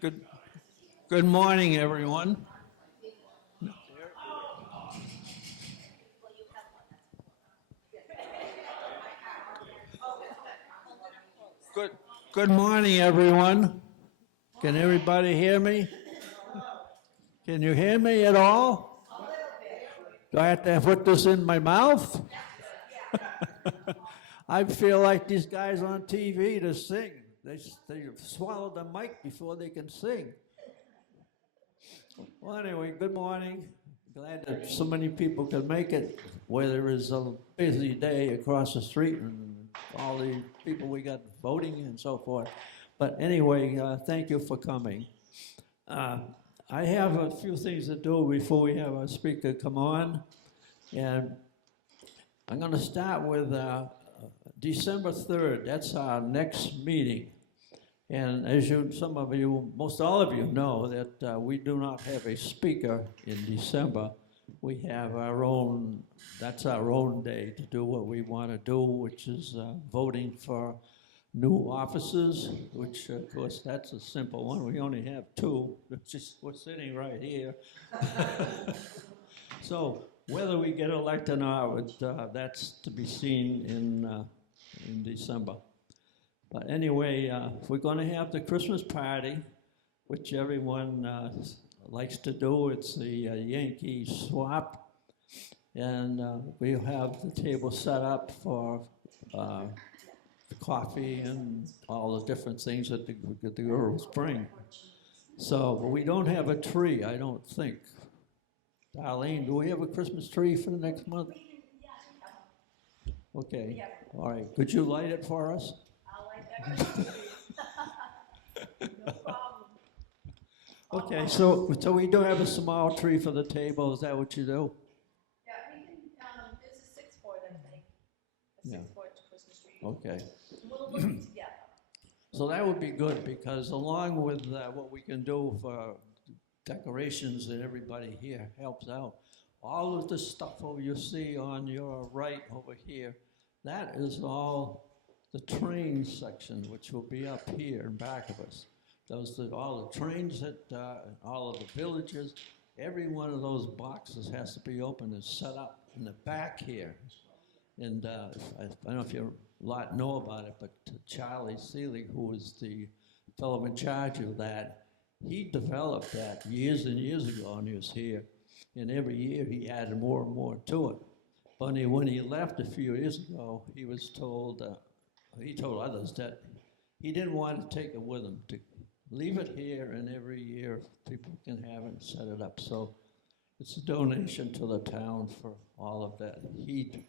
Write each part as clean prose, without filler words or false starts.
Good, good morning, everyone. Good, good morning, everyone. Can everybody hear me? Can you hear me at all? Do I have to put this in my mouth? I feel like these guys on TV to sing. They swallow the mic before they can sing. Well, anyway, good morning. Glad that so many people can make it, whether it's a busy day across the street and all the people we got voting and so forth. But anyway, thank you for coming. I have a few things to do before we have our speaker come on. And I'm going to start with December 3rd. That's our next meeting. And as you, some of you, most all of you know that we do not have a speaker in December. We have our own, that's our own day to do what we want to do, which is voting for new officers, which of course that's a simple one. We only have two, we're sitting right here. So whether we get elected or not, that's to be seen in December. But anyway, we're going to have the Christmas party, which everyone likes to do. It's the Yankee swap. And we'll have the table set up for coffee and all the different things that the girls bring. So but we don't have a tree, I don't think. Darlene, do we have a Christmas tree for the next month? Okay, all right. Could you light it for us? No problem. Okay, so we do have a small tree for the table. Is that what you do? Yeah, we can, there's a 6-foot, I think. A Yeah. 6-foot Christmas tree. Okay. We'll look together. So that would be good because along with what we can do for decorations and everybody here helps out, all of the stuff you see on your right over here, that is all the train section, which will be up here in back of us. All the trains that, all of the villages, every one of those boxes has to be open and set up in the back here. And I don't know if you lot know about it, but Charlie Seelig, who was the fellow in charge of that, he developed that years and years ago when he was here. And every year he added more and more to it. But when he left a few years ago, he was told, he told others that he didn't want to take it with him, to leave it here, and every year people can have it and set it up. So it's a donation to the town for all of that he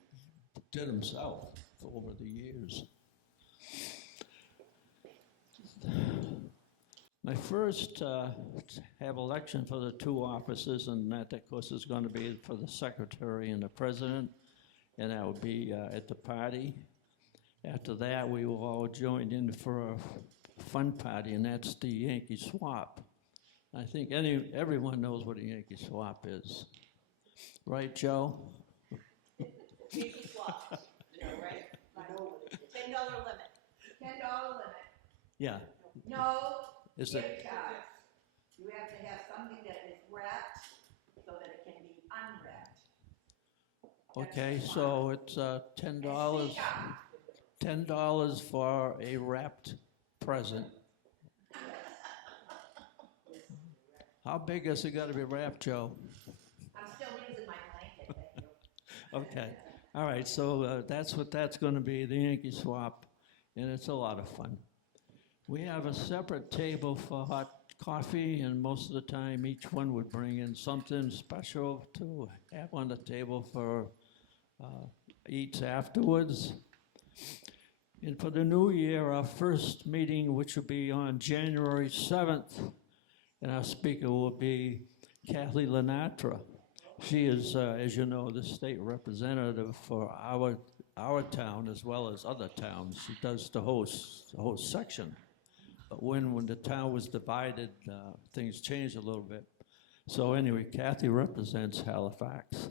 did himself over the years. My first have election for the two offices, and that, of course, is going to be for the secretary and the president, and that will be at the party. After that, we will all join in for a fun party, and that's the Yankee swap. I think everyone knows what a Yankee swap is. Right, Joe? Yankee swap, right? $10 limit. $10 limit. Yeah. No Is gift it? cards. You have to have something that is wrapped so that it can be unwrapped. Okay, so it's $10. $10 for a wrapped present. How big has it got to be wrapped, Joe? I'm still using my blanket, thank you. Okay. All right, so that's what that's going to be, the Yankee swap, and it's a lot of fun. We have a separate table for hot coffee, and most of the time each one would bring in something special to have on the table for eats afterwards. And for the new year, our first meeting, which will be on January 7th, and our speaker will be Kathy Lenatra. She is, as you know, the state representative for our town as well as other towns. She does the whole section. But when the town was divided, things changed a little bit. So anyway, Kathy represents Halifax.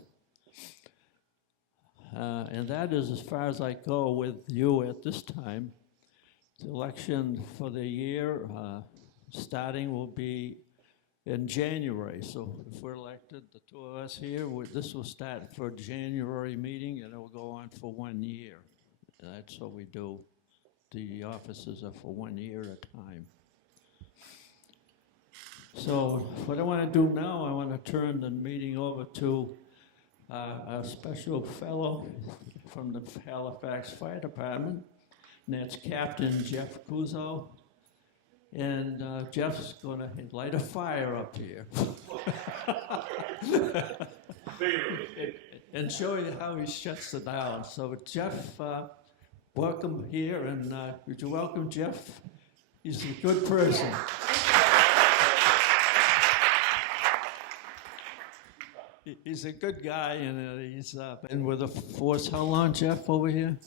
And that is as far as I go with you at this time. The election for the year, starting will be in January. So if we're elected, the two of us here, this will start for a January meeting and it will go on for 1 year. And that's what we do. The offices are for 1 year at a time. So what I want to do now, I want to turn the meeting over to a special fellow from the Halifax Fire Department, and that's Captain Jeff Kuzo. And Jeff's going to light a fire up here and show you how he shuts it down. So Jeff, welcome here, and would you welcome Jeff? He's a good person. He's a good guy, and he's been with the force. How long, Jeff, over here?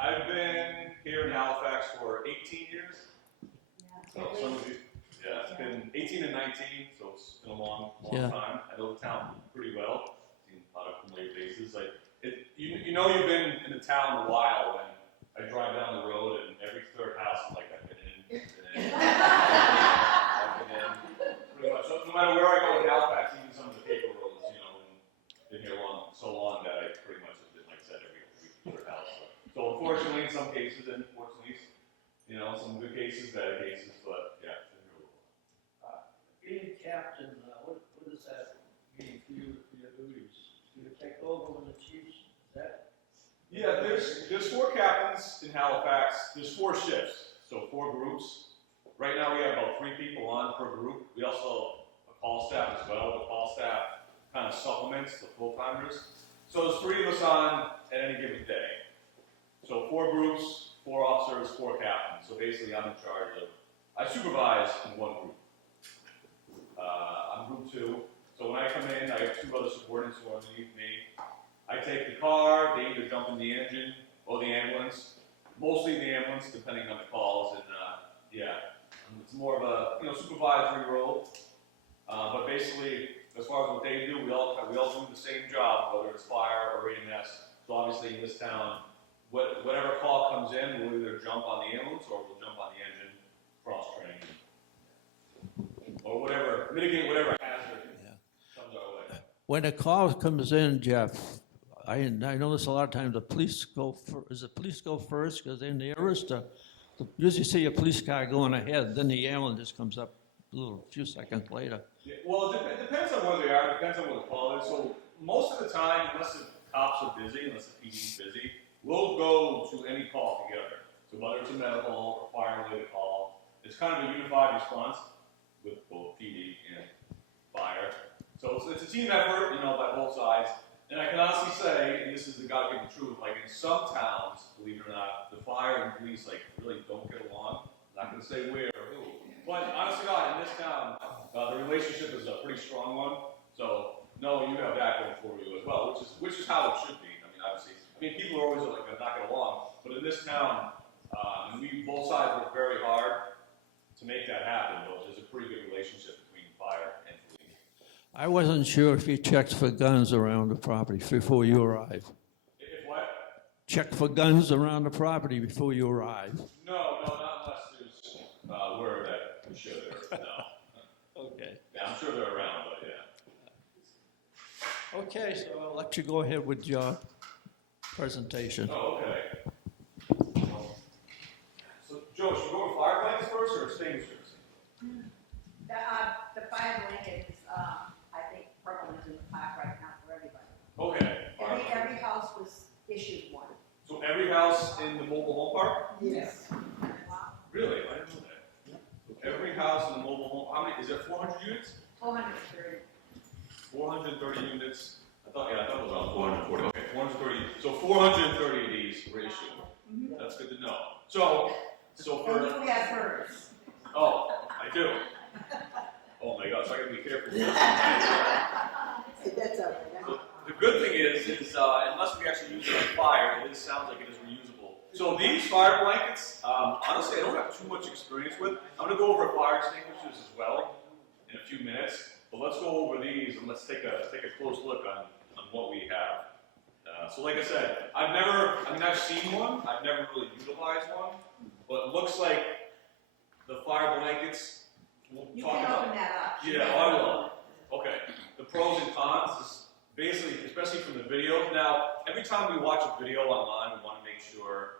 I've been here in Halifax for 18 years. So some of you, it's been 18 and 19, so it's been a long time. I know the town pretty well. Seen a lot of familiar faces. You know you've been in the town a while when I drive down the road and every third house I'm like, I've been in. I've been in. Pretty much. So no matter where I go in Halifax, even some of the paper roads, been here so long that I pretty much have been, like I said, every third house. So unfortunately, in some cases, and fortunately, some good cases, bad cases, but yeah, it's been really cool. Being captain, what does that mean for you, for your duties? Do you take over when the chief's that? Yeah, there's 4 captains in Halifax. There's 4 shifts, so 4 groups. Right now we have about 3 people on per group. We also have a call staff as well. The call staff kind of supplements the full-timers. So there's 3 of us on at any given day. So 4 groups, 4 officers, 4 captains. So basically I'm in charge of, I supervise in 1 group. I'm group 2. So when I come in, I have 2 other subordinates who are underneath me. I take the car, they either jump in the engine or the ambulance. Mostly the ambulance, depending on the calls. And it's more of a supervisory role. But basically, as far as what they do, we all do the same job, whether it's fire or EMS. So obviously in this town, whatever call comes in, we'll either jump on the ambulance or we'll jump on the engine, cross training, or whatever, mitigate whatever hazard comes our way. When a call comes in, Jeff, I notice a lot of times the police go does the police go first because they're nearest? Usually see a police car going ahead, then the ambulance just comes up a few seconds later. Yeah, well, it depends on where they are. It depends on what the call is. So most of the time, unless the cops are busy, unless the PD is busy, we'll go to any call together. So whether it's a medical or fire-related call, it's kind of a unified response with both PD and fire. So it's a team effort, by both sides. And I can honestly say, and this is the God-given truth, like in some towns, believe it or not, the fire and police really don't get along. I'm not going to say where or who, but honestly, God, in this town, the relationship is a pretty strong one. So no, you have that going for you as well, which is how it should be. Obviously, people are always like not get along, but in this town, and we both sides work very hard to make that happen. There's a pretty good relationship between fire and police. I wasn't sure if you checked for guns around the property before you arrive. If what? Check for guns around the property before you arrive. No, not unless there's word that we should. No. Okay. Yeah, I'm sure they're around, but yeah. Okay, so I'll let you go ahead with your presentation. Oh, okay. So, Joe, should we go with fire blankets first or extinguishers? The fire blanket is, I think, prevalent in the park right now for everybody. Okay. Every house was issued one. So every house in the mobile home park? Yes. Really? I didn't know that. So every house in the mobile home, how many, is there 400 units? 430. 430 units. I thought it was around 440. Okay, 430. So 430 of these were issued. Mm-hmm. That's good to know. So for... And you have hers. Oh, I do. Oh my God, so I gotta be careful with this. That's okay. So the good thing is unless we actually use it on fire, it sounds like it is reusable. So these fire blankets, honestly, I don't have too much experience with. I'm gonna go over fire extinguishers as well in a few minutes. But let's go over these and let's take a close look on what we have. So like I said, I've seen one, I've never really utilized one, but it looks like the fire blankets we'll You talk can about. open that up. Yeah, I will. Okay, the pros and cons is basically, especially from the video. Now, every time we watch a video online, we want to make sure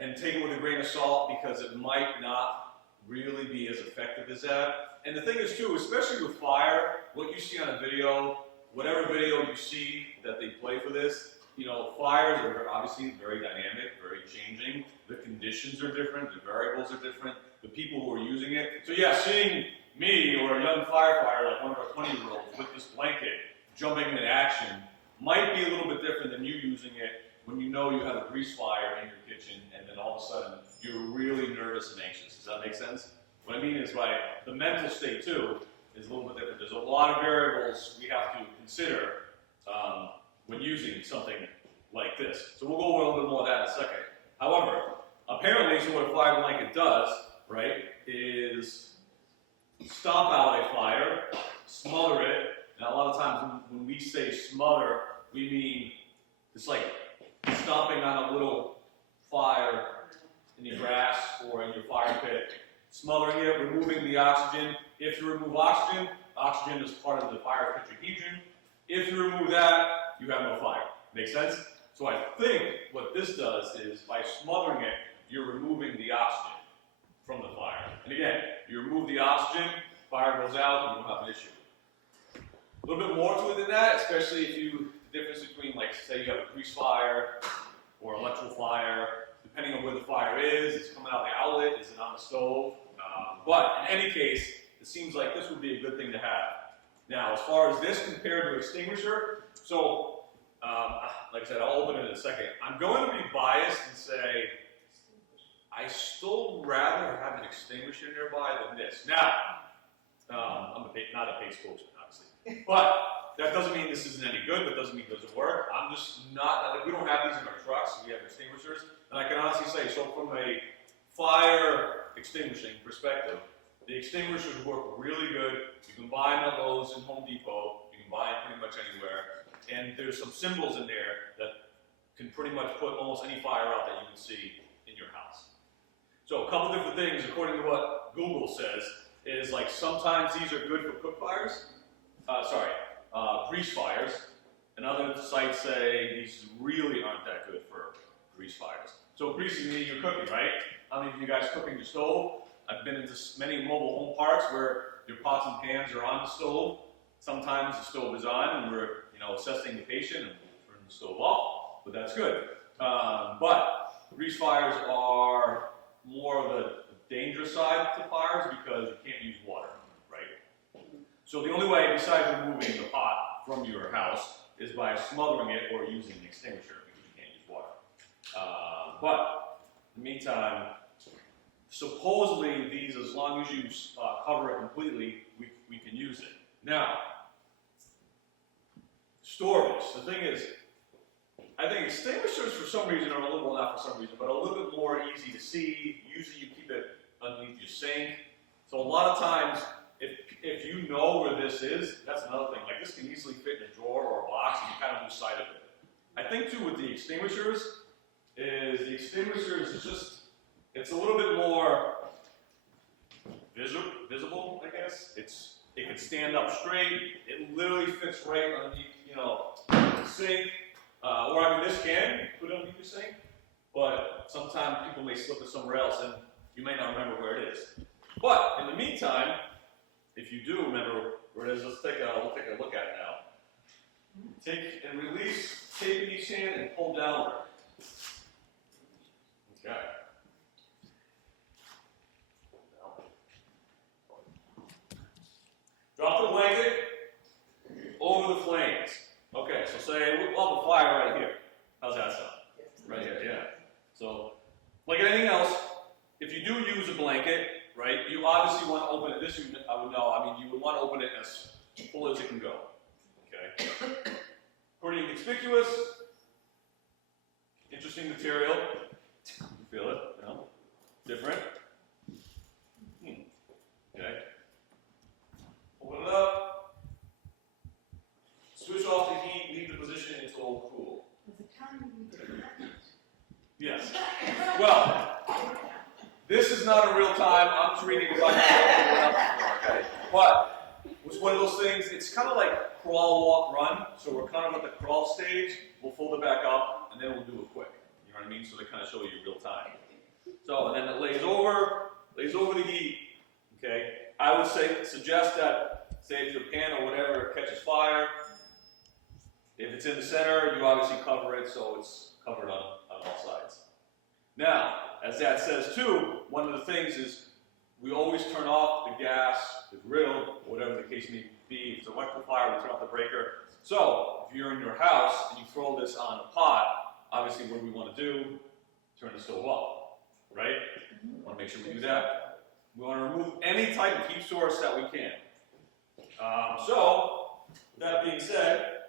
and take it with a grain of salt because it might not really be as effective as that. And the thing is too, especially with fire, what you see on a video, whatever video you see that they play for this, you know, fires are obviously very dynamic, very changing. The conditions are different, the variables are different, the people who are using it. So yeah, seeing me or a young firefighter, like one of our 20-year-olds, with this blanket jumping into action might be a little bit different than you using it when you know you have a grease fire in your kitchen and then all of a sudden you're really nervous and anxious. Does that make sense? What I mean is the mental state too is a little bit different. There's a lot of variables we have to consider when using something like this. So we'll go over a little bit more of that in a second. However, apparently, so what a fire blanket does, right, is stomp out a fire, smother it. Now, a lot of times when we say smother, we mean it's like stomping on a little fire in your grass or in your fire pit, smothering it, removing the oxygen. If you remove oxygen, oxygen is part of the fire tetrahedron. If you remove that, you have no fire. Make sense? So I think what this does is by smothering it, you're removing the oxygen from the fire. And again, you remove the oxygen, fire goes out, you don't have an issue. A little bit more to it than that, especially if the difference between, like, say you have a grease fire or electrical fire, depending on where the fire is, it's coming out the outlet, is it on the stove? But in any case, it seems like this would be a good thing to have. Now, as far as this compared to extinguisher, so, like I said, I'll open it in a second. I'm going to be biased and say, I still rather have an extinguisher nearby than this. Now, I'm not a paid spokesman, obviously. But that doesn't mean this isn't any good, that doesn't mean it doesn't work. I'm just not, like, we don't have these in our trucks, we have extinguishers. And I can honestly say, so from a fire extinguishing perspective, the extinguishers work really good. You can buy them at Lowe's and Home Depot. You can buy them pretty much anywhere. And there's some symbols in there that can pretty much put almost any fire out that you can see in your house. So a couple different things, according to what Google says, is like sometimes these are good for cook fires. Grease fires. And other sites say these really aren't that good for grease fires. So greasing means you're cooking, right? How many of you guys cooking your stove? I've been into many mobile home parks where your pots and pans are on the stove. Sometimes the stove is on and we're assessing the patient and turn the stove off, but that's good. But grease fires are more of the dangerous side to fires because you can't use water, right? So the only way besides removing the pot from your house is by smothering it or using an extinguisher because you can't use water. But in the meantime, supposedly these, as long as you cover it completely, we can use it. Now, storage. The thing is, I think extinguishers for some reason are a little, well, not for some reason, but a little bit more easy to see. Usually you keep it underneath your sink. So a lot of times, if you know where this is, that's another thing. Like this can easily fit in a drawer or a box and you kind of lose sight of it. I think too with the extinguishers, is just, it's a little bit more visible, I guess. It can stand up straight. It literally fits right underneath, the sink. Or I mean, this can put it underneath the sink, but sometimes people may slip it somewhere else and you may not remember where it is. But in the meantime, if you do remember where it is, we'll take a look at it now. Take and release, tape in each hand and pull downward. Okay. Drop the blanket over the flames. Okay, so say we'll have the fire right here. How's that sound? Right here, yeah. So, like anything else, if you do use a blanket, right, you obviously want to open it. This I would know. I mean, you would want to open it as full as it can go. Okay. Pretty conspicuous. Interesting material. You feel it, different. Okay. Open it up. Switch off the heat, leave the position until cool. Yes. Well, This is not in real time. I'm just reading because I know okay. But it's one of those things. It's kind of like crawl, walk, run. So we're kind of at the crawl stage. We'll fold it back up, and then we'll do it quick. You know what I mean? So they kind of show you real time. So and then it lays over the heat. Okay. I would suggest that, say if your pan or whatever catches fire, if it's in the center, you obviously cover it so it's covered on all sides. Now, as that says too, one of the things is we always turn off the gas, the grill, whatever the case may be. If it's electrical fire, we turn off the breaker. So, if you're in your house and you throw this on a pot, obviously what do we want to do? Turn the stove off, right? Want to make sure we do that. We want to remove any type of heat source that we can. So, with that being said,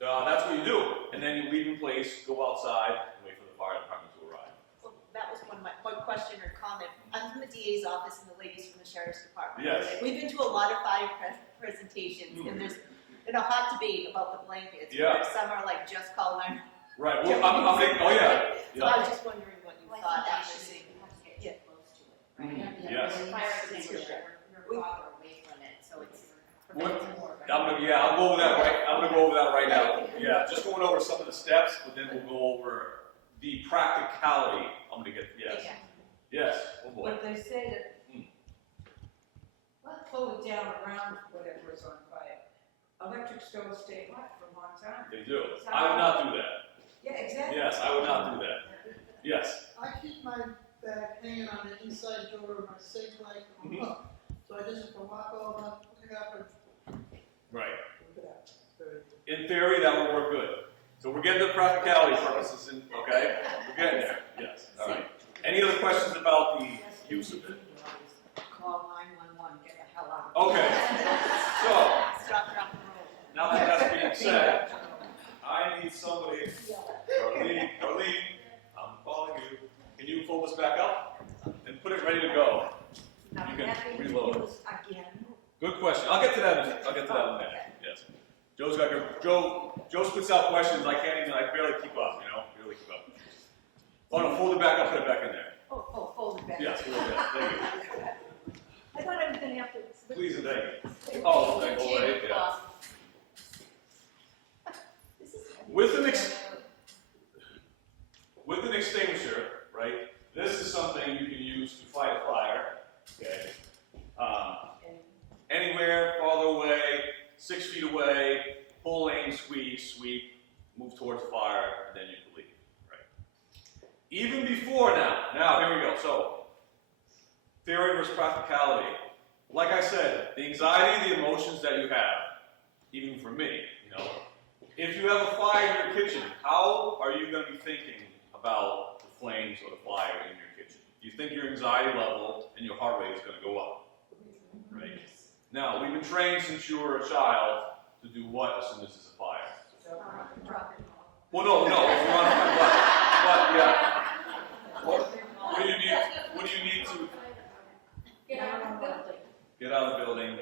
that's what you do. And then you leave in place, go outside, and wait for the fire department to arrive. Well, that was one question or comment. I'm from the DA's office and the ladies from the Sheriff's Department. Yes. We've been to a lot of fire presentations, and there's been a hot debate about the blankets. Yeah. Where some are like, just call 911. Right, well, I'm thinking, oh yeah. So I was just wondering what you thought after seeing. You have to get close to it, right? Mhm. Yes. The fire extinguisher, you're farther away from it, so it's preventing more. I'll go over that right. I'm gonna go over that right now. Yeah, just going over some of the steps, but then we'll go over the practicality. I'm gonna get yes. Oh boy. But they say that, let's pull it down around whatever is on fire. Electric stoves stay hot for a long time. They do. I would not do that. Yeah, exactly. Yes, I would not do that. Yes. I keep my bag hanging on the inside door of my sink like a hook. So I just have to walk over, pick it up, and Right. pick it up. Very good. In theory, that would work good. So we're getting to practicality purposes. Okay. We're getting there. Yes. All right. Any other questions about the use of it? Call 911, get the hell out. Okay. So. Stop, drop, and roll. Now that that's being said, I need somebody, Darlene, I'm calling you. Can you fold this back up and put it ready to go? Now, You can that they reload. use again. Good question. I'll get to that in a minute. Yes. Joe's got Joe spits out questions. I barely keep up, barely keep up. Oh no, fold it back up, put it back in there. Oh, fold it back. Yes, fold it back. Thank you. I thought I was gonna have to. Please and thank you. Oh, okay, go ahead, yeah. With an extinguisher, right, this is something you can use to fight a fire, okay? Anywhere, farther away, 6 feet away, pull lane, squeeze, sweep, move towards the fire, and then you can leave, right? Even before now here we go. So, theory versus practicality. Like I said, the anxiety, the emotions that you have, even for me, if you have a fire in your kitchen, how are you going to be thinking about the flames or the fire in your kitchen? You think your anxiety level and your heart rate is going to go up, right? Now, we've been trained since you were a child to do what as soon as there's a fire? Drop it off. Well, no, we're on but yeah. What do you need to Get out of the building. get out of the building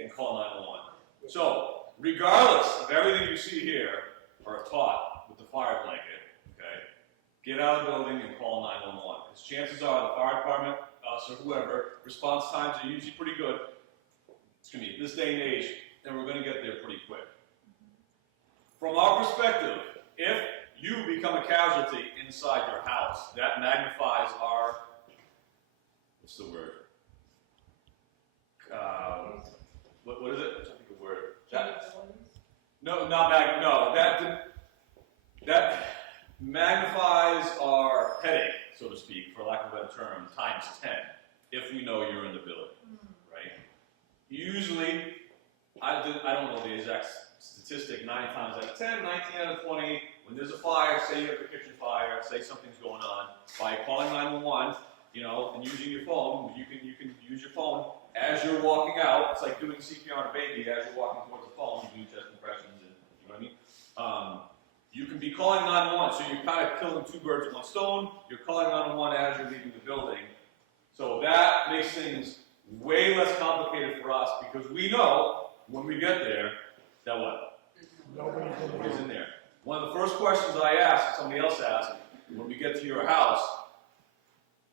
and call 911? So, regardless of everything you see here or taught with the fire blanket, okay, get out of the building and call 911. Because chances are the fire department, us or whoever, response times are usually pretty good. Excuse me, this day and age, and we're going to get there pretty quick. From our perspective, if you become a casualty inside your house, that magnifies our, what's the word? What is it? I'm trying to think of a word. That magnifies our headache, so to speak, for lack of a better term, times 10, if we know you're in the building, right? Usually, I don't know the exact statistic, 9 times out of 10, 19 out of 20, when there's a fire, say you have a kitchen fire, say something's going on, by calling 911, and using your phone, you can use your phone as you're walking out. It's like doing CPR on a baby as you're walking towards the phone, you do chest compressions, and you know what I mean? You can be calling 911, so you're kind of killing 2 birds with 1 stone. You're calling 911 as you're leaving the building. So that makes things way less complicated for us, because we know when we get there that what? Nobody's in there. One of the first questions I ask, and somebody else asked, when we get to your house,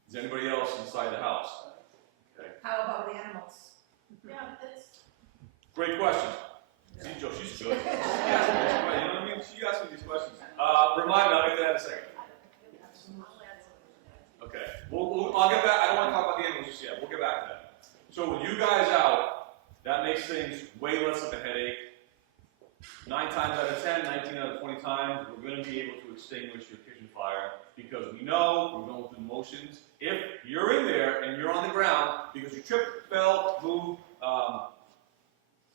Is anybody else inside the house? Okay. How about animals? Yeah, that's. Great question. See, Joe, she's good. She asked me this question, you know what I mean? She asked me these questions. Remind me, I'll get to that in a second. Okay. I'll get back. I don't want to talk about the animals just yet. We'll get back to that. So with you guys out, that makes things way less of a headache. 9 times out of 10, 19 out of 20 times, we're going to be able to extinguish your kitchen fire because we know we're going through the motions. If you're in there and you're on the ground because you tripped, fell, moved,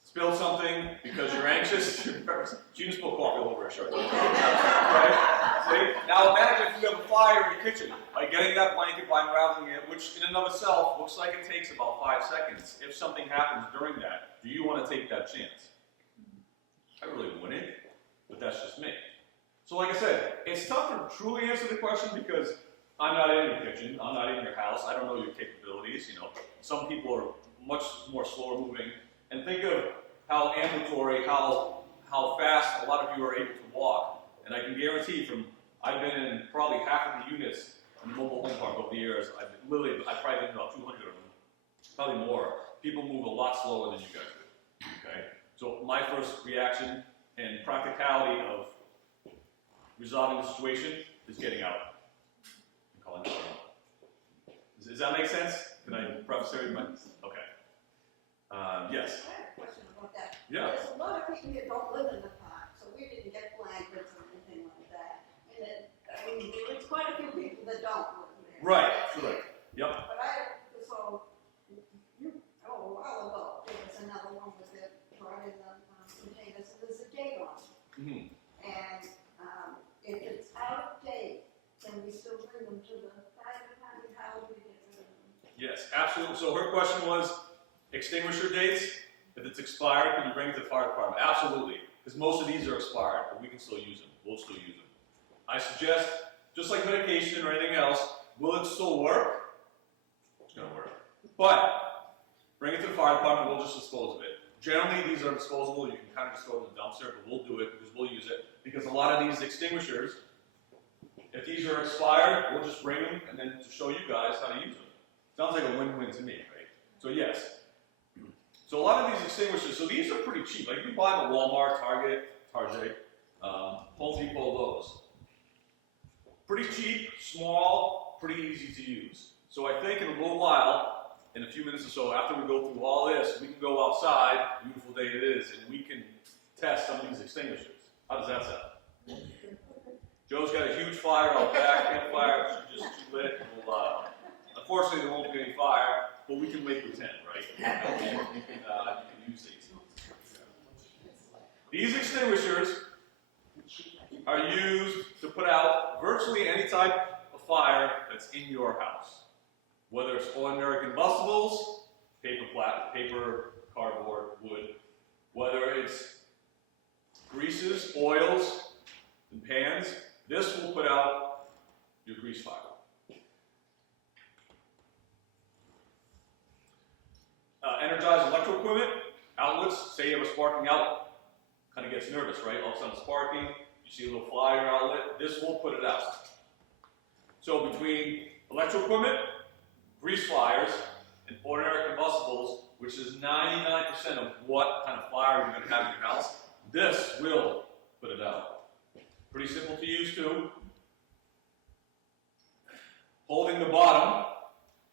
spilled something because you're anxious, she just spilled coffee all over her shirt. Right? See? Now imagine if you have a fire in your kitchen, like getting that blanket by unraveling it, which in and of itself looks like it takes about 5 seconds. If something happens during that, do you want to take that chance? I really wouldn't, but that's just me. So like I said, it's tough to truly answer the question because I'm not in your kitchen, I'm not in your house, I don't know your capabilities, you know. Some people are much more slower moving. And think of how ambulatory, how fast a lot of you are able to walk. And I can guarantee I've been in probably half of the units in the mobile home park over the years. I've probably been in about 200 of them, probably more. People move a lot slower than you guys do, okay? So my first reaction and practicality of resolving the situation is getting out and calling it out. Does that make sense? Can I preface everybody? Okay. Yes. I have a question about that. Yeah. There's a lot of people here don't live in the park, so we didn't get blankets or anything like that. And there's quite a few people that don't live there. Right. Right. Yep. But a while ago, there was another one with it brought in the containers, and there's a date on it. Mm-hmm. And if it's out of date, can we still bring them to the fire department? How do we get rid of them? Yes, absolutely. So her question was, extinguisher dates, if it's expired, can you bring it to the fire department? Absolutely, because most of these are expired, but we can still use them. We'll still use them. I suggest, just like medication or anything else, will it still work? It's going to work. But, bring it to the fire department, we'll just dispose of it. Generally, these are disposable. You can kind of just throw it in the dumpster, but we'll do it because we'll use it. Because a lot of these extinguishers, if these are expired, we'll just bring them and then to show you guys how to use them. Sounds like a win-win to me, right? So yes. So a lot of these extinguishers, so these are pretty cheap. Like you buy them at Walmart, Target, Home Depot, Lowe's. Pretty cheap, small, pretty easy to use. So I think in a little while, in a few minutes or so, after we go through all this, we can go outside, beautiful day it is, and we can test some of these extinguishers. How does that sound? Joe's got a huge fire out back, campfire, she lit. We'll, unfortunately, there won't be any fire, but we can make pretend, right? You can use these. These extinguishers are used to put out virtually any type of fire that's in your house. Whether it's ordinary combustibles, paper, cardboard, wood, whether it's greases, oils, and pans, this will put out your grease fire. Energized electrical equipment, outlets, say you have a sparking outlet, kind of gets nervous, right? All of a sudden sparking, you see a little flyer outlet, this will put it out. So between electrical equipment, grease fires, and ordinary combustibles, which is 99% of what kind of fire you're going to have in your house, this will put it out. Pretty simple to use too. Holding the bottom,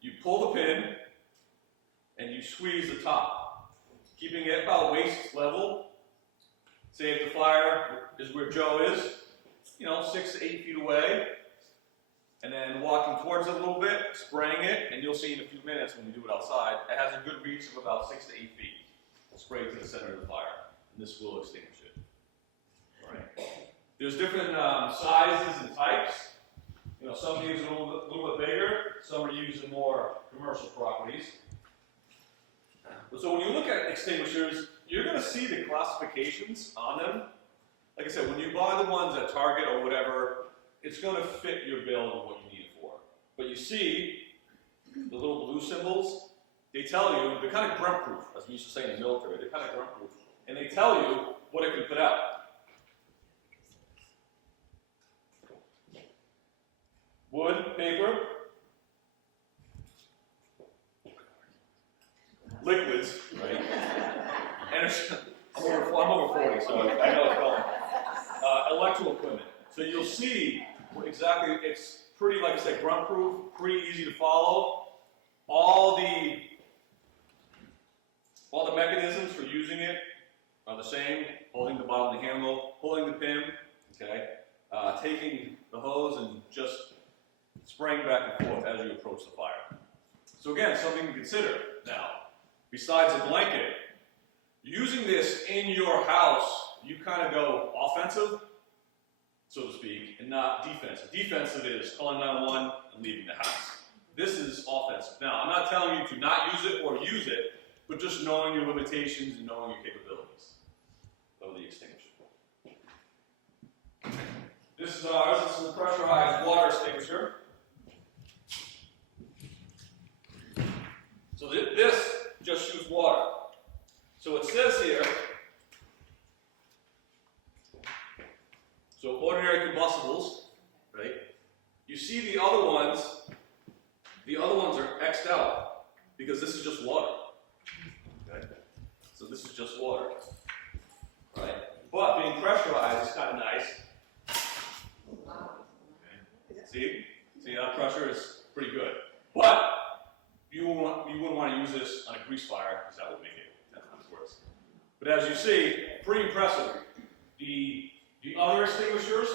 you pull the pin, and you squeeze the top, keeping it about waist level. Say if the fire is where Joe is, 6 to 8 feet away, and then walking towards it a little bit, spraying it, and you'll see in a few minutes when we do it outside, it has a good reach of about 6 to 8 feet. Spray it to the center of the fire, and this will extinguish it. All right. There's different sizes and types. Some are used a little bit bigger, some are used in more commercial properties. So when you look at extinguishers, you're going to see the classifications on them. Like I said, when you buy the ones at Target or whatever, it's going to fit your bill and what you need it for. But you see the little blue symbols, they tell you, they're kind of grunt-proof, as we used to say in the military, they're kind of grunt-proof. And they tell you what it can put out. Wood, paper, liquids, right? Energy, I'm over 40, so I know it's going. Electrical equipment. So you'll see exactly, it's pretty, like I said, grunt proof, pretty easy to follow. All the mechanisms for using it are the same. Holding the bottom of the handle, pulling the pin, okay? Taking the hose and just spraying back and forth as you approach the fire. So again, something to consider. Now, besides a blanket, using this in your house, you kind of go offensive, so to speak, and not defensive. Defensive is calling 911 and leaving the house. This is offensive. Now, I'm not telling you to not use it or use it, but just knowing your limitations and knowing your capabilities of the extinguisher. This is ours. This is a pressurized water extinguisher. So this just shoots water. So it says here, so ordinary combustibles, right? You see the other ones are X'd out because this is just water. Okay? So this is just water. Right? But being pressurized is kind of nice. Okay. See that pressure is pretty good. But you wouldn't want to use this on a grease fire because that would make it 10 times worse. But as you see, pretty impressive. The other extinguishers,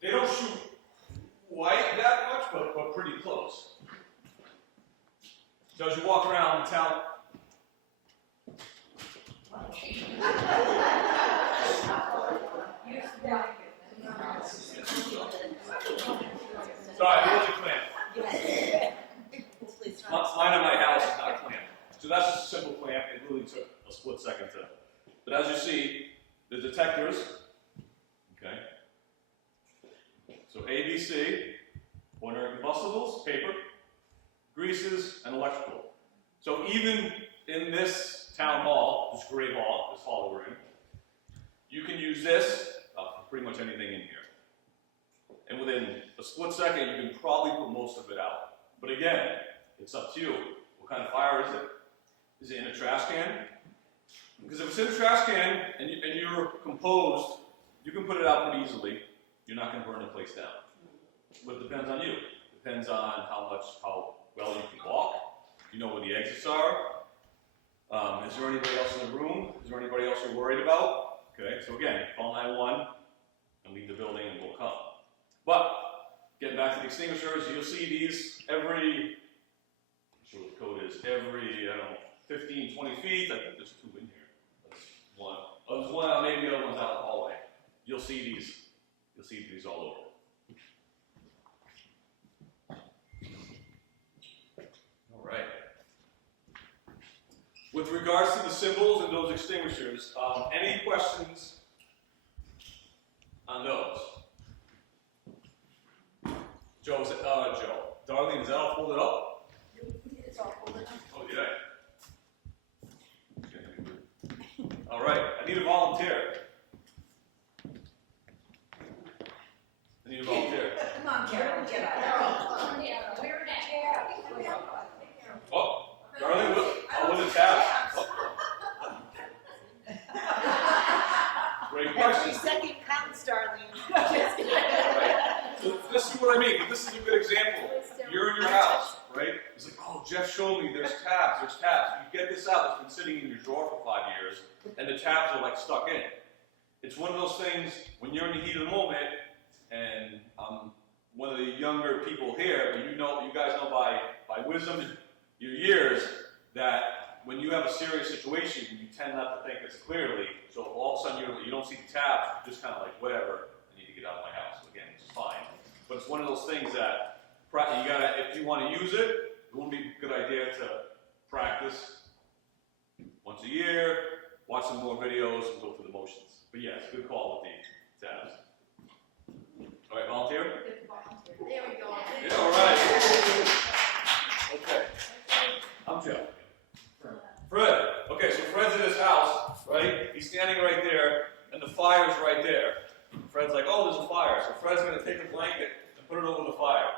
they don't shoot quite that much, but pretty close. So as you walk around the town, sorry, it was a clamp. Mine at my house is not a clamp. So that's just a simple clamp. It really took a split second to. But as you see, the detectors, okay. So ABC, ordinary combustibles, paper, greases, and electrical. So even in this town hall, this great hall, this hall that we're in, you can use this for pretty much anything in here. And within a split second, you can probably put most of it out. But again, it's up to you. What kind of fire is it? Is it in a trash can? Because if it's in a trash can and you're composed, you can put it out pretty easily. You're not going to burn the place down. But it depends on you. It depends on how well you can walk. You know where the exits are. Is there anybody else in the room? Is there anybody else you're worried about? Okay, so again, call 911 and leave the building and we'll come. But getting back to the extinguishers, you'll see these every, I'm sure what the code is, every, I don't know, 15, 20 feet. I think there's 2 in here. That's one. Oh, there's one out, maybe the other one's out in the hallway. You'll see these all over. All right. With regards to the symbols and those extinguishers, any questions on those? Joe, Darlene, is that all folded up? It's all folded up. Oh, yeah. Okay. All right, I need a volunteer. Come on, Carol, get out. Oh, Darlene, with the tab. Oh. Great Every question. second counts, Darlene. Right. So this is what I mean. This is a good example. You're in your house, right? It's like, oh, Jeff showed me there's tabs. You get this out. It's been sitting in your drawer for 5 years, and the tabs are like stuck in. It's one of those things when you're in the heat of the moment, and one of the younger people here, but you guys know by wisdom and your years that when you have a serious situation, you tend not to think as clearly. So if all of a sudden you don't see the tabs, you're just kind of like, whatever, I need to get out of my house. Again, which is fine. But it's one of those things that you gotta, if you want to use it, it wouldn't be a good idea to practice once a year, watch some more videos, and go through the motions. But yes, good call with the tabs. All right, volunteer? There we go. Yeah, all right. Okay. I'm Joe. Fred. Okay, so Fred's in his house, right? He's standing right there, and the fire's right there. Fred's like, oh, there's a fire. So Fred's going to take a blanket and put it over the fire.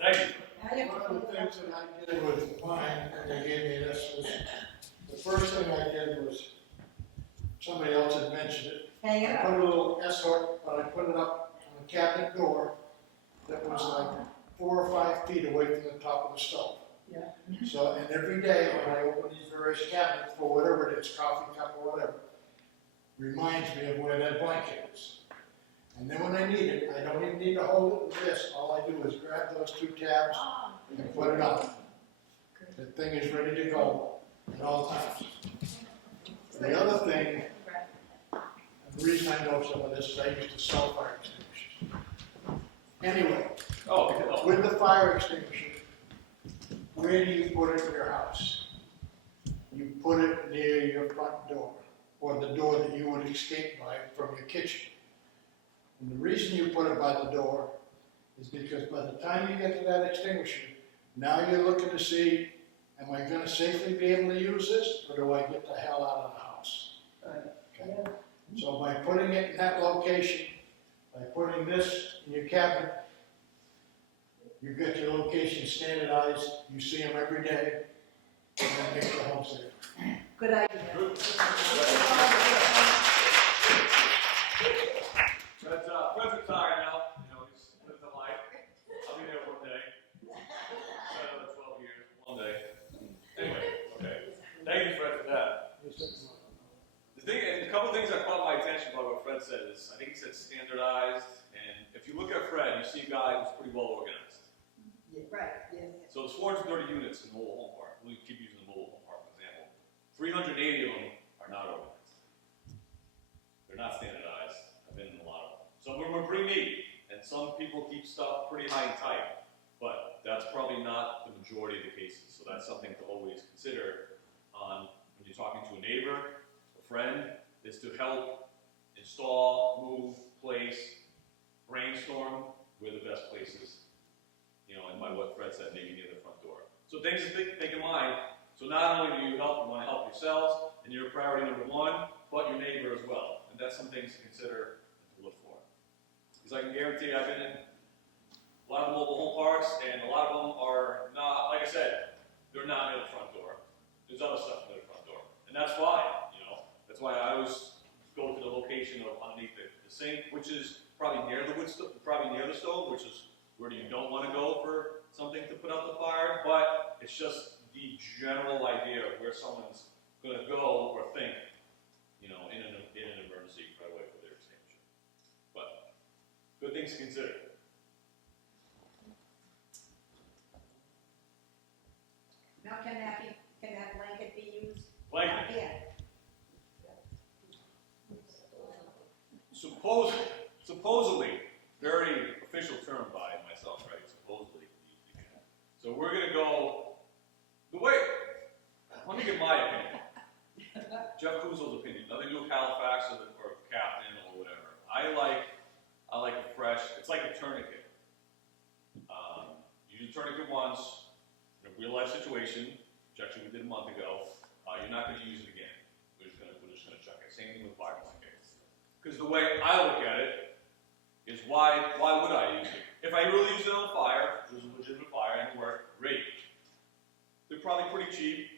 Thank you. One of the things that I did with mine, and they gave me this, was, the first thing I did was, somebody else had mentioned it. Hang I put a little escort, but I put it up on a cabinet door that was like 4 or 5 feet away from the top of the stove. Yeah. So, and every day when I open these various cabinets for whatever it is, coffee cup or whatever, reminds me of where that blanket is. And then when I need it, I don't even need to hold it with this. All I do is grab those 2 tabs and put it on. The thing is ready to go at all times. The other thing, and the reason I know some of this is I used to sell fire extinguishers. Anyway, Oh, with the fire extinguisher, where do you put it in your house? You put it near your front door, or the door that you would escape by from your kitchen. And the reason you put it by the door is because by the time you get to that extinguisher, now you're looking to see, am I gonna safely be able to use this, or do I get the hell out of the house? Okay. So by putting it in that location, by putting this in your cabinet, you get your location standardized, you see them every day, and that makes your home safe. Good idea. Fred's retired now, you know, he's lived a life. I'll be there one day. Another 12 years, one day. Anyway, okay. Thank you, Fred, for that. The thing, and a couple of things that caught my attention about what Fred said is, I think he said standardized, and if you look at Fred, you see a guy who's pretty well organized. Right, yeah. So there's 430 units in the mobile home park. We keep using the mobile home park, for example. 380 of them are not organized. They're not standardized. I've been in a lot of them. Some of them are pretty neat, and some people keep stuff pretty high and tight, but that's probably not the majority of the cases. So that's something to always consider on when you're talking to a neighbor, a friend, is to help install, move, place, brainstorm where the best places. You know, and by what Fred said, maybe near the front door. So things to think in mind. So not only do you want to help yourselves, and you're priority number 1, but your neighbor as well. And that's some things to consider and to look for. Because I can guarantee I've been in a lot of mobile home parks, and a lot of them are not, like I said, they're not near the front door. There's other stuff near the front door. And that's fine, you know. That's why I always go to the location of underneath the sink, which is probably near the probably near the stove, which is where you don't want to go for something to put out the fire, but it's just the general idea of where someone's going to go or think, you know, in an emergency right away for their extinguisher. But good things to consider. Now, can that blanket be used? Blanket. Yeah. Supposedly, very official term by myself, right? Supposedly, you can. So we're going to go the way. Let me give my opinion. Jeff Kuzel's opinion. Nothing to do with Halifax or Captain or whatever. I like a fresh. It's like a tourniquet. You use a tourniquet once in a real life situation, which actually we did a month ago. You're not going to use it again. We're just going to check it. Same thing with fire blankets. Because the way I look at it is why would I use it? If I really use it on fire, which was a legitimate fire and it worked, great. They're probably pretty cheap.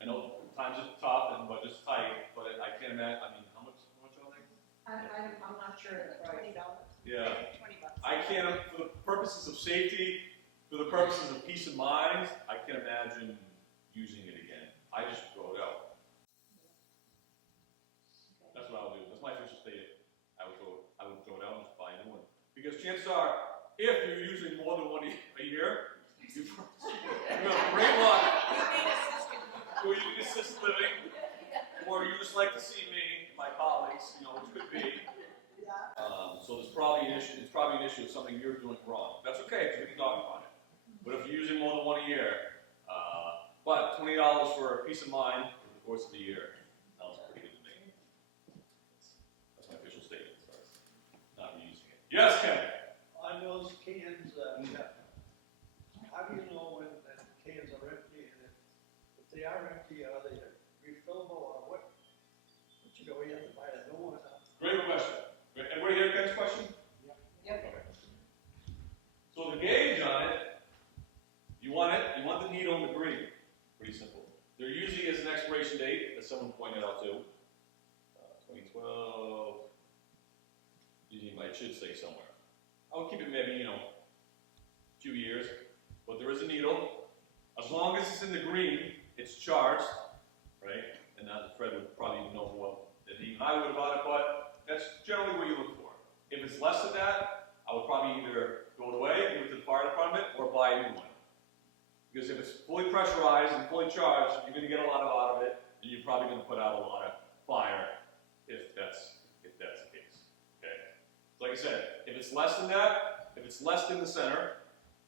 I know times are tough and budget's tight, but I can't imagine. I mean, how much are they? I'm not sure of the price. $20. Yeah. $20. I can't, for the purposes of safety, for the purposes of peace of mind, I can't imagine using it again. I just throw it out. That's what I would do. That's my official statement. I would throw it out and just buy a new one. Because chances are, if you're using more than one a year, you're going to bring one, or you need assisted living, or you just like to see me, my colleagues, you know, which could be. So there's probably an issue. It's probably an issue of something you're doing wrong. That's okay, because we can talk about it. But if you're using more than one a year, but $20 for peace of mind over the course of the year sounds pretty good to me. That's my official statement as far as not reusing it. Yes, Ken? On those cans, how do you know when the cans are empty, and if they are empty, are they refillable, or what? You know, we have to buy a new one. Great question. Everybody hear Ken's question? Yep. Okay. So the gauge on it an expiration date, as someone pointed out too. 2012. It should say somewhere. I'll keep it maybe, you know, a few years, but there is a needle. As long as it's in the green, it's charged, right? And now Fred would probably know more than even I would about it, but that's generally what you look for. If it's less than that, I would probably either throw it away, give it to the fire department, or buy a new one. Because if it's fully pressurized and fully charged, you're going to get a lot out of it, and you're probably going to put out a lot of fire if that's the case. Okay. So like I said, if it's less than that, if it's less than the center,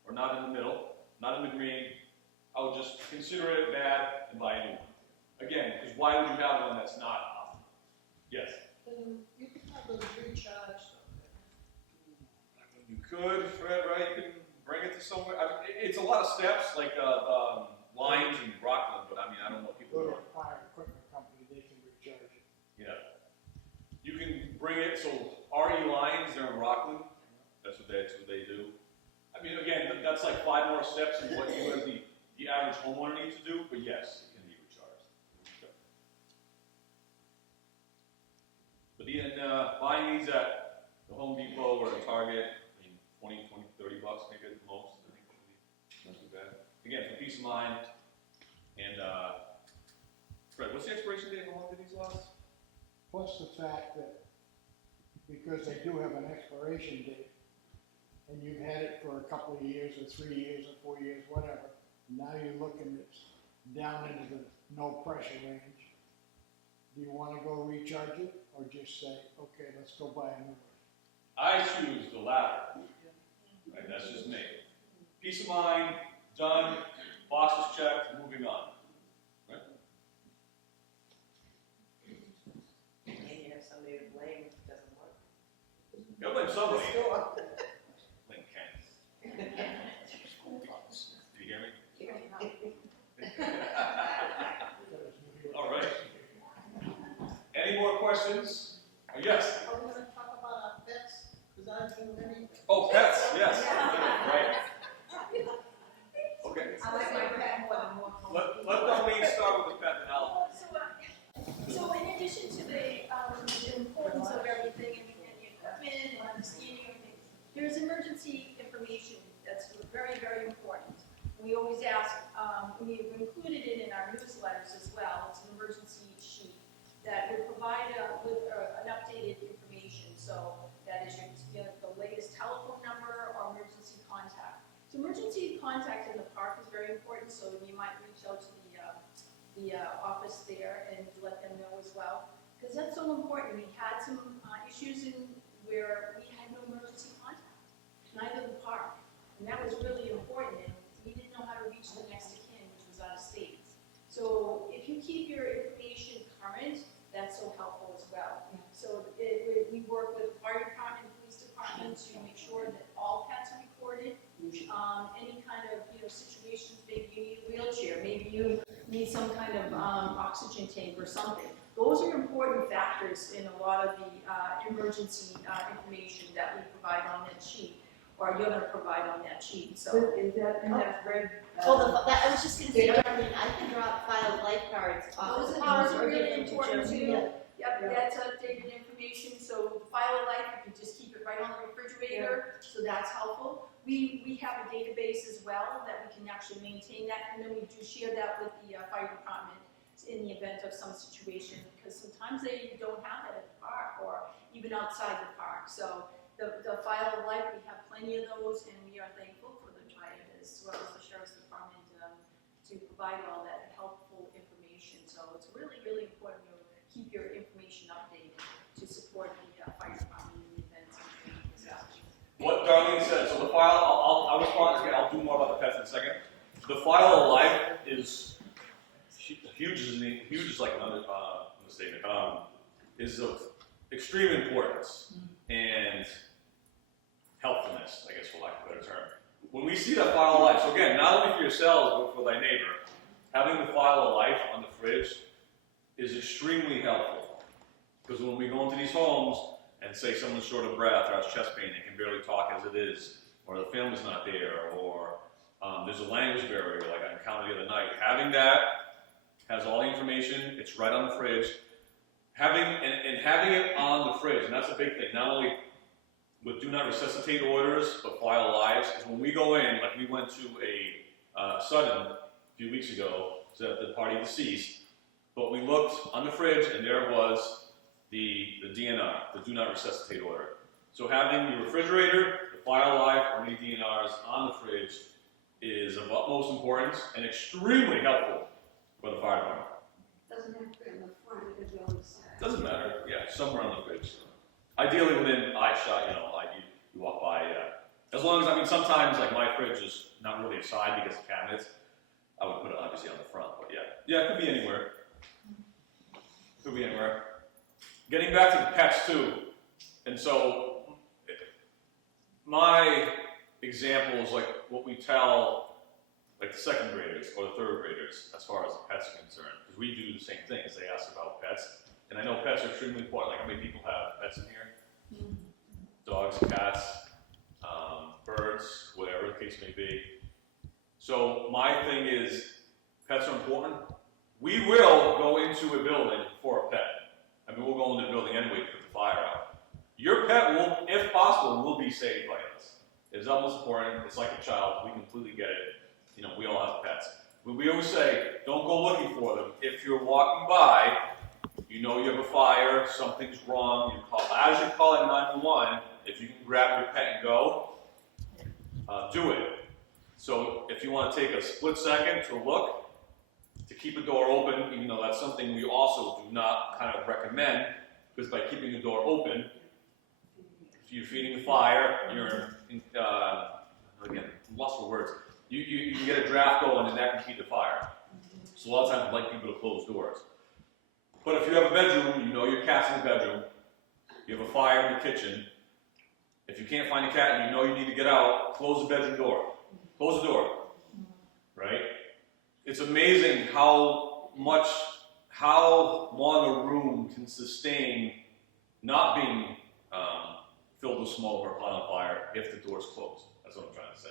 or not in the middle, not in the green, I would just consider it bad and buy a new one. Again, because why would you have one that's not? Yes. You can have those recharged. You could, Fred, right? You can bring it to somewhere. I mean, it's a lot of steps, like lines in Rockland, but I mean, I don't know what people Go to do. a fire equipment company, they can recharge it. Yeah. You can bring it, so RE lines, they're in Rockland. That's what they do. I mean, again, that's like 5 more steps than what you as the average homeowner needs to do, but yes, it can be recharged. But buying these at the Home Depot or the Target, I mean, 20, 30 bucks maybe at the most. I think would be not too bad. Again, for peace of mind. And Fred, what's the expiration date on all of these laws? Plus the fact that, because they do have an expiration date, and you've had it for a couple of years, or 3 years, or 4 years, whatever, now you're looking at down into the no pressure range. Do you wanna go recharge it, or just say, okay, let's go buy a new one? I choose the latter. Right, that's just me. Peace of mind, done, box is checked, moving on. Right? Maybe you have somebody to blame if it doesn't work. You gotta blame somebody. Blame Ken. Did you hear me? All right. Any more questions? Yes. Are we gonna talk about our pets? Cause I've been many. Oh, pets, yes. Right. Okay. I like my pet more than one. Let Darlene start with the pet and I'll. So in addition to the importance of everything and the equipment and understanding everything, there's emergency information that's very, very important. We always ask, we've included it in our newsletters as well. It's an emergency sheet that will provide with an updated information. So that is the latest telephone number or emergency contact. So emergency contact in the park is very important. So you might reach out to the office there and let them know as well, because that's so important. We had some issues where we had no emergency contact, neither the park, and that was really important. And we didn't know how to reach the next of kin, which was out of state. So if you keep your information current, that's so helpful as well. So we work with fire department, police department to make sure that all pets are recorded. Any kind of situations, maybe you need a wheelchair, maybe you need some kind of oxygen tank or something. Those are important factors in a lot of the emergency information that we provide on that sheet, or you're going to provide on that sheet. So Is that in that red? I was just going to say, Darlene, I can file lifeguards off those the are or give really them to important Jim. too. Yep, that's updated information. So the file of life, you can just keep it right on the refrigerator, so that's helpful. We have a database as well that we can actually maintain that, and then we do share that with the fire department in the event of some situation, because sometimes they don't have that at the park or even outside the park. So the file of life, we have plenty of those, and we are thankful for the TRIAD as well as the Sheriff's Department to provide all that helpful information. So it's really, really important to keep your information updated to support the fire department in the events and things like that. What Darlene said, so the file, I'll respond, I'll do more about the pets in a second. The file of life is huge is like another statement, is of extreme importance and helpfulness, I guess for lack of a better term. When we see that file of life, so again, not only for yourselves, but for thy neighbor, having the file of life on the fridge is extremely helpful. Because when we go into these homes, and say someone's short of breath or has chest pain, they can barely talk as it is, or the family's not there, or there's a language barrier like I encountered the other night. Having that has all the information. It's right on the fridge. Having it on the fridge, and that's a big thing. Not only with do not resuscitate orders, but file lives. Is when we go in, like we went to a sudden a few weeks ago, so the party deceased, but we looked on the fridge and there was the DNR, the do not resuscitate order. So having your refrigerator, the file life, or any DNRs on the fridge is of utmost importance and extremely helpful for the fire department. Doesn't have to be in the front, it could be on the side. Doesn't matter, yeah, somewhere on the fridge. Ideally within eye shot, like you walk by, as long as, I mean, sometimes like my fridge is not really a side because of cabinets. I would put it obviously on the front, but yeah, it could be anywhere. Could be anywhere. Getting back to the pets too, and so my example is like what we tell like the second graders or the third graders as far as the pets are concerned, because we do the same thing as they ask about pets, and I know pets are extremely important. Like how many people have pets in here? Dogs, cats, birds, whatever the case may be. So my thing is, pets are important. We will go into a building for a pet. I mean, we'll go into the building anyway to put the fire out. Your pet will, if possible, will be saved by us. It is utmost important. It's like a child. We completely get it. We all have pets. But we always say, don't go looking for them. If you're walking by, you have a fire, something's wrong, as you're calling 911, if you can grab your pet and go, do it. So if you want to take a split second to look, to keep a door open, even though that's something we also do not kind of recommend, because by keeping the door open, if you're feeding the fire, you're, again, lost for words, you can get a draft going and that can keep the fire. So a lot of times I'd like people to close doors. But if you have a bedroom, your cat's in the bedroom, you have a fire in the kitchen, if you can't find a cat and you need to get out, close the bedroom door. Close the door, right? It's amazing how long a room can sustain not being filled with smoke or caught on fire if the door's closed. That's what I'm trying to say.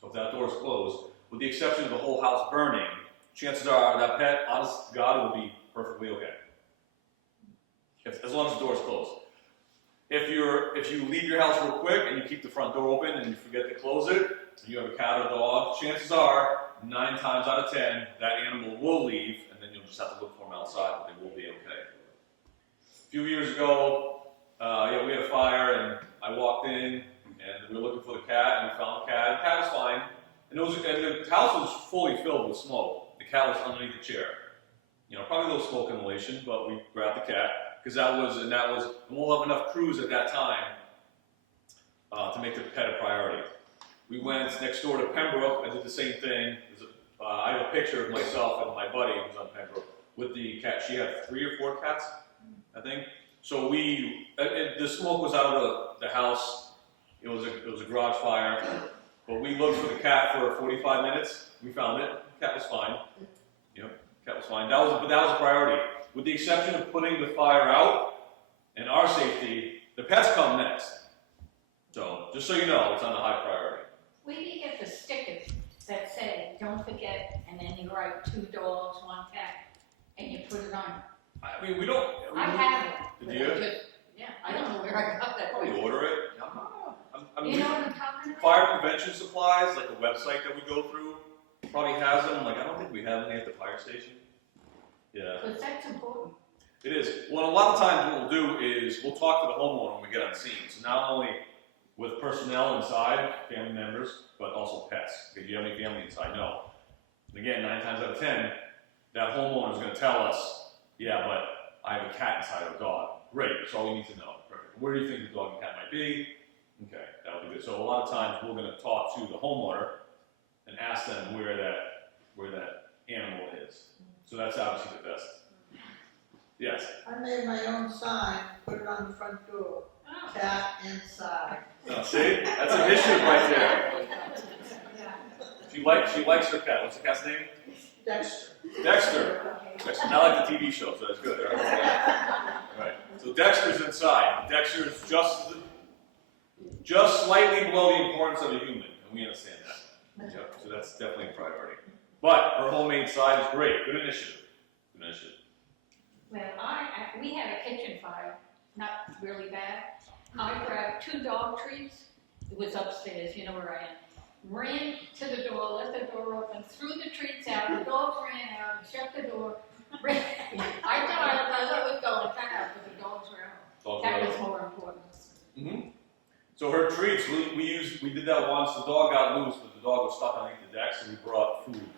So if that door's closed, with the exception of the whole house burning, chances are that pet, honest to God, will be perfectly okay. As long as the door's closed. If you leave your house real quick and you keep the front door open and you forget to close it, and you have a cat or dog, chances are, 9 times out of 10, that animal will leave, and then you'll just have to look for them outside, but they will be okay. A few years ago, we had a fire, and I walked in, and we were looking for the cat, and we found the cat. The cat was fine, and the house was fully filled with smoke. The cat was underneath the chair. Probably a little smoke inhalation, but we grabbed the cat, because and we'll have enough crews at that time to make the pet a priority. We went next door to Pembroke. I did the same thing. I have a picture of myself and my buddy who was on Pembroke with the cat. She had 3 or 4 cats, I think. So the smoke was out of the house. It was a garage fire, but we looked for the cat for 45 minutes. We found it. The cat was fine. Cat was fine. But that was a priority. With the exception of putting the fire out and our safety, the pets come next. So just so you know, it's on a high priority. Where do you get the stickers that say, don't forget, and then you write 2 dogs, 1 cat, and you put it on? I mean, we don't. I have it. Did you? I don't know where I got that. Probably order it. You know what I'm talking about? Fire prevention supplies, like the website that we go through, probably has them. Like, I don't think we have any at the fire station. Yeah. Because that's important. It is. Well, a lot of times what we'll do is we'll talk to the homeowner when we get on scene. So not only with personnel inside, family members, but also pets. If you have any family inside, no. And again, 9 times out of 10, that homeowner is going to tell us, yeah, but I have a cat inside of a dog. Great, that's all we need to know. Perfect. Where do you think the dog and cat might be? Okay, that'll be good. So a lot of times we're going to talk to the homeowner and ask them where that animal is. So that's obviously the best. Yes? I made my own sign, put it on the front door, cat inside. Oh, see? That's an issue right there. She likes her cat. What's the cat's name? Dexter. Dexter. Not like the TV show, so that's good. Right. So Dexter's inside. Dexter is just slightly below the importance of a human, and we understand that. Yep. So that's definitely a priority. But her homemade side is great. Good initiative. we had a kitchen fire, not really bad. I grabbed 2 dog treats, it was upstairs, you know where I am. Ran to the door, let the door open, threw the treats out, the dogs ran out, shut the door. I thought it was going kind of, but the dogs were out. That was more important. Mm-hmm. So her treats, we did that once. The dog got loose, but the dog was stuck underneath the deck, so we brought food,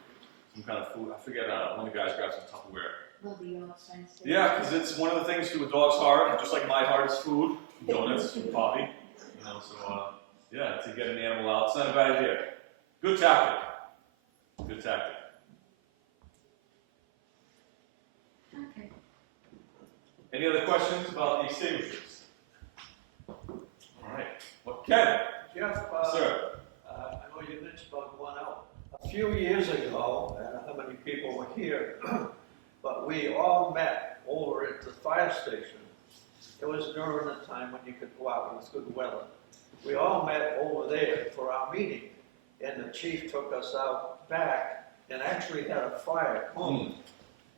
some kind of food. I forget. One of the guys grabbed some Tupperware. Yeah, because it's one of the things to a dog's heart, just like my heart is food, donuts, coffee. You know, so yeah, to get an animal out, it's not a bad idea. Good tactic. Good tactic. Okay. Any other questions about the extinguishers? All right. Well, Ken. Jeff, Sir. I know you mentioned about going out. A few years ago, I don't know how many people were here, but we all met over at the fire station. It was during the time when you could go out, it was good weather. We all met over there for our meeting, and the chief took us out back and actually had a fire going.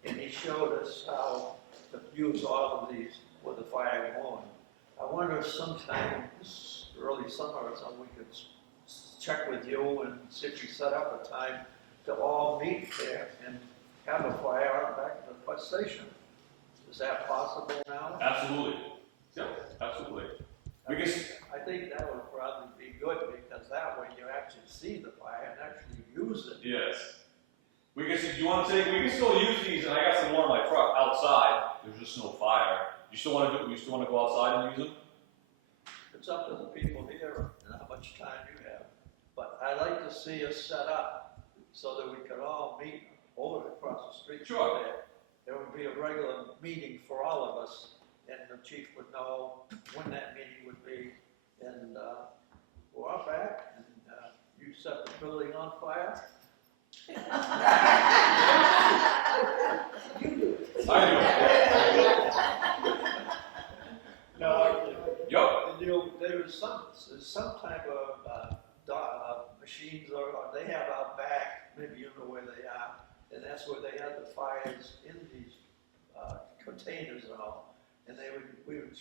And he showed us how to use all of these with the fire going. I wonder if sometime this early summer or something, we could check with you and see if we set up a time to all meet there and have a fire out back at the fire station. Is that possible now? Absolutely. Yeah, absolutely. I think that would probably be good because that way you actually see the fire and actually use it. Yes. Do you want to take? We can still use these, and I got some more in my truck outside. There's just no fire. You still want to go outside and use them? It's up to the people here and how much time you have. But I'd like to see us set up so that we could all meet over across the street. Sure. There would be a regular meeting for all of us, and the chief would know when that meeting would be. And we're all back, and you set the building on fire. I do. No, Yup. there's some type of machines, or they have out back, maybe you know where they are, and that's where they had the fires in these containers and all. And we would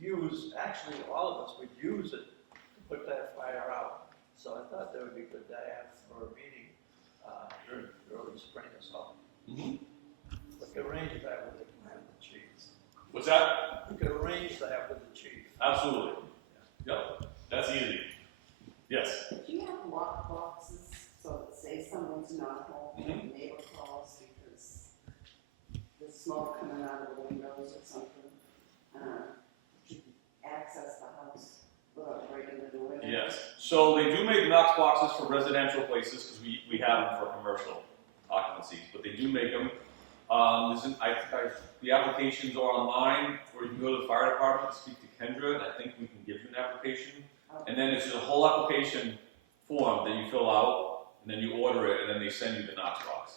use, actually all of us would use it to put that fire out. So I thought that would be good to have for a meeting during early spring or so. Mm-hmm. We could arrange that with the chief. What's that? We could arrange that with the chief. Absolutely. Yep. That's easy. Yes. Do you have lock boxes, so that say someone's not home, and the neighbor calls because there's smoke coming out of the windows or something? You can access the house without breaking the door? Yes. So they do make Knox boxes for residential places because we have them for commercial occupancies, but they do make them. The applications are online, or you can go to the fire department and speak to Kendra, and I think we can give you an application. And then it's a whole application form that you fill out, and then you order it, and then they send you the Knox box.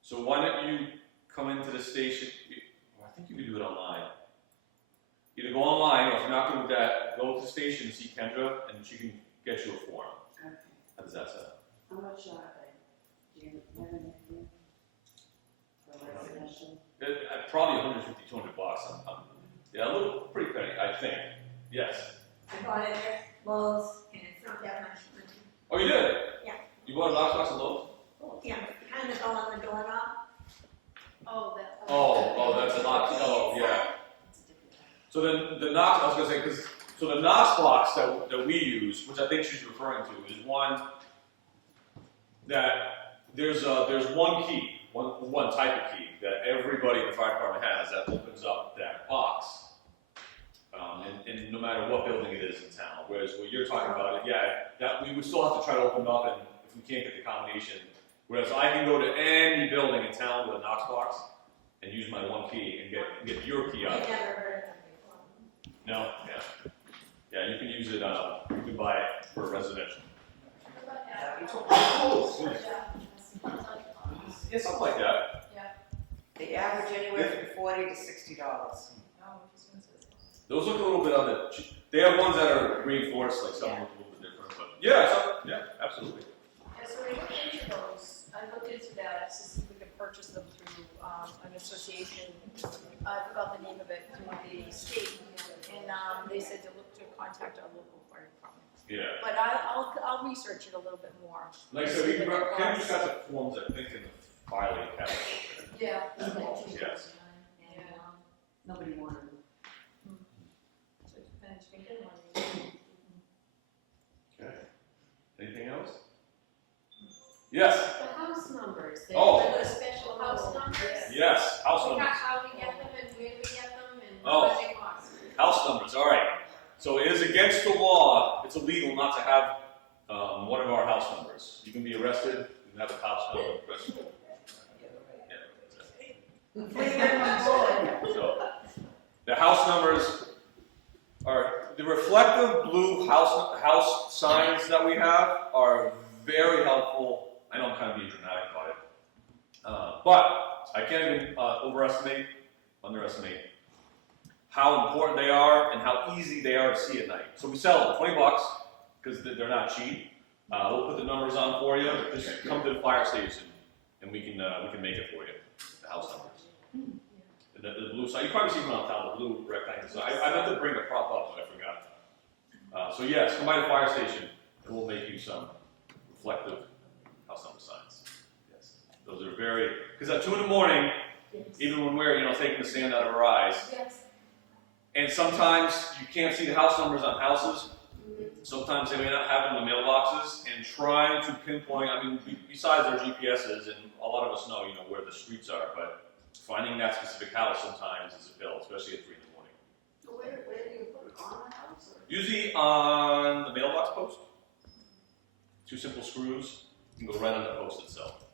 So why don't you come into the station? I think you can do it online. Either go online, or if you're not good with that, go to the station and see Kendra, and she can get you a form. Okay. How does that sound? How much are they? Do you have an idea? For residential? Probably 150, 200 bucks. Yeah, a little pretty penny, I think. Yes. I bought it at Lowe's, and it's not that much money. Oh, you did? Yeah. You bought a Knox box at Lowe's? Yeah, kind of go on the doorknob. Oh, that. Oh, that's a Knox. Oh, yeah. So then the Knox, I was gonna say, so the Knox box that we use, which I think she's referring to, is one that there's one key, one type of key that everybody in the fire department has that opens up that box. And no matter what building it is in town, whereas what you're talking about, that we would still have to try to open up, and if we can't get the combination, whereas I can go to any building in town with a Knox box and use my one key and get your key out. I never heard of them before. No, yeah, you can use it. You can buy it for residential. Yeah, something like that. They average anywhere from $40 to $60. Those look a little bit on the. They have ones that are reinforced, like some look a little bit different, but yeah, absolutely. Yeah, so we looked into those. I looked into that to see if we could purchase them through an association research it a little bit more. Like I said, Ken just got the forms, I think, in the filing cabinet. Yeah. Yes. Nobody wanted them. So it depends, we get one. Okay. Anything else? Yes. The house numbers, they Oh. have the special house numbers. Yes. House We got numbers. how we get them and where we get them and Oh. what they cost. House numbers. All right. So it is against the law. It's illegal not to have one of our house numbers. You can be arrested. You can have a house number. So the house numbers are the reflective blue house signs that we have are very helpful. I know I'm kind of being dramatic about it, but I can't even underestimate how important they are and how easy they are to see at night. So we sell them $20 because they're not cheap. We'll put the numbers on for you. Just come to the fire station and we can make it for you. The house numbers. The blue sign. You probably see them on town. The blue rectangle sign. I meant to bring the prop up, but I forgot. So yes, come by the fire station and we'll make you some reflective house number signs. Yes, those are very because at 2 in the morning, even when we're taking the sand out of our eyes. Yes. And sometimes you can't see the house numbers on houses. Sometimes they may not have them in the mailboxes. And trying to pinpoint, I mean, besides our GPSs, and a lot of us know, where the streets are, but finding that specific house sometimes is a pill, especially at 3 in the morning. So where do you put it, on the house or? Usually on the mailbox post. 2 simple screws. You can go right on the post itself.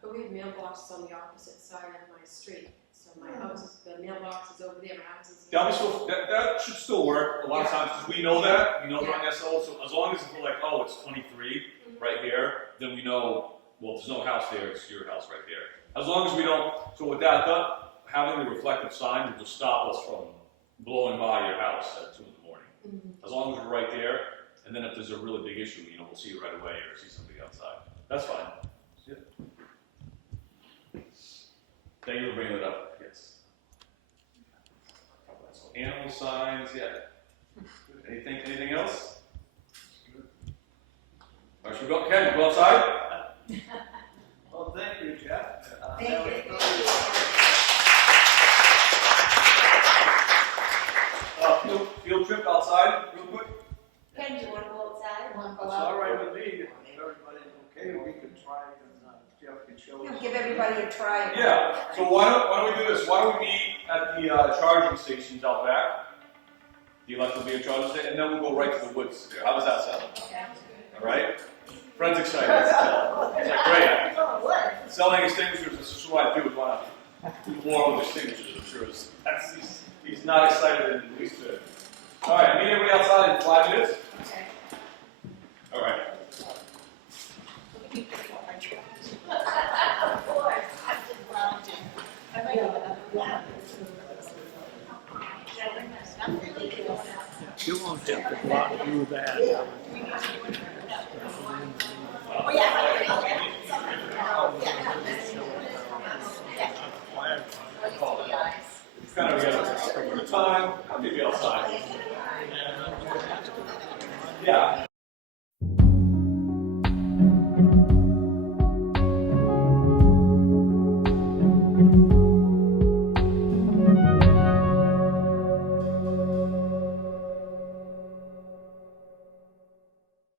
But we have mailboxes on the opposite side of my street. So my house, the mailbox is over there, my house is. That should still work a lot of times because we know that. We know they're on SO. So as long as we're like, oh, it's 23 right here, then we know, well, there's no house there, it's your house right there. As long as we don't, so with that, having the reflective sign will just stop us from blowing by your house at 2 in the morning. As long as we're right there, and then if there's a really big issue, we'll see you right away or see somebody outside. That's fine. Yeah. Thank you for bringing it up. Yes. So animal signs, yeah. Anything else? All right, should we go? Ken, go outside. Well, thank you, Jeff. Thank you. Field trip outside, real quick. Ken, do you want to go outside? It's all right with me, if everybody's okay, we can try and Jeff can show us. Give everybody a try. Yeah. So why don't we do this? Why don't we meet at the charging stations out back? The electrical vehicle charging station, and then we'll go right to the woods there. How does that sound? All right. Friends excited. It's like great. Selling extinguishers. This is what I do. Is want to do more with extinguishers. I'm sure he's not excited in the least bit. All right. Meet everybody outside in 5 minutes. Okay. All right. You won't have to go out and do that. Oh, yeah, okay. Kind of get a time. I'll meet you outside. Yeah.